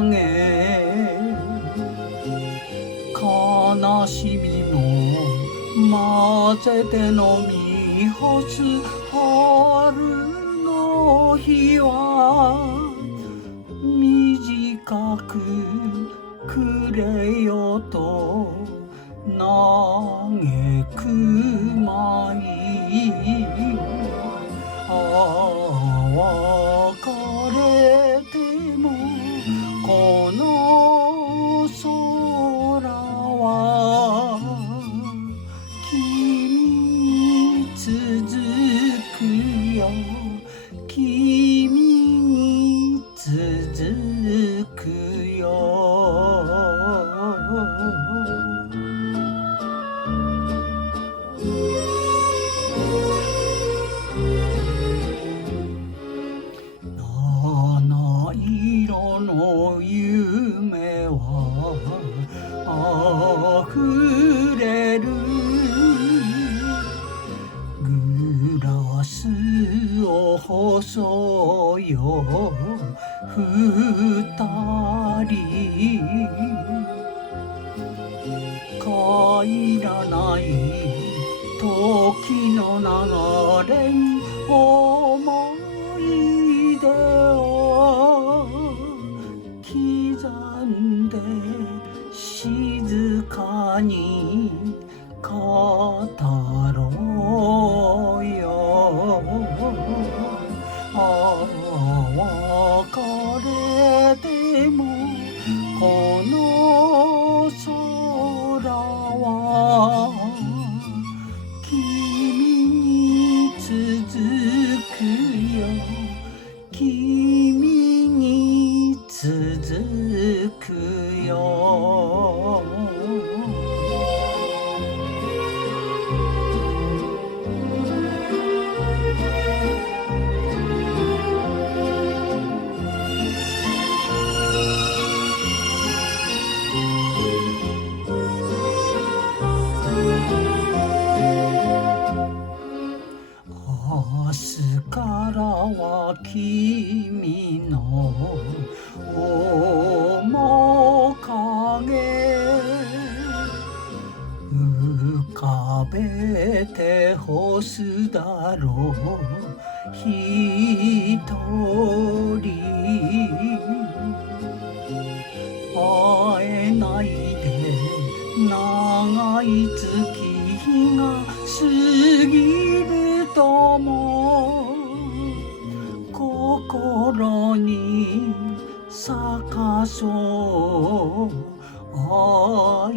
宴悲しみも混ぜて飲み干す春の日は短くくれよと嘆くまい別れてもこの空は君に続くよ君に続くよ七色の夢はあふれるグラスを細よ二人帰らない時の流れに思い出を刻んで静かに語ろうよ別れてもこの空は君に続くよ君に続くよ明日からは君の面影浮かべて干すだろう一人会えないで長い月日が過ぎるとも心に咲かそう愛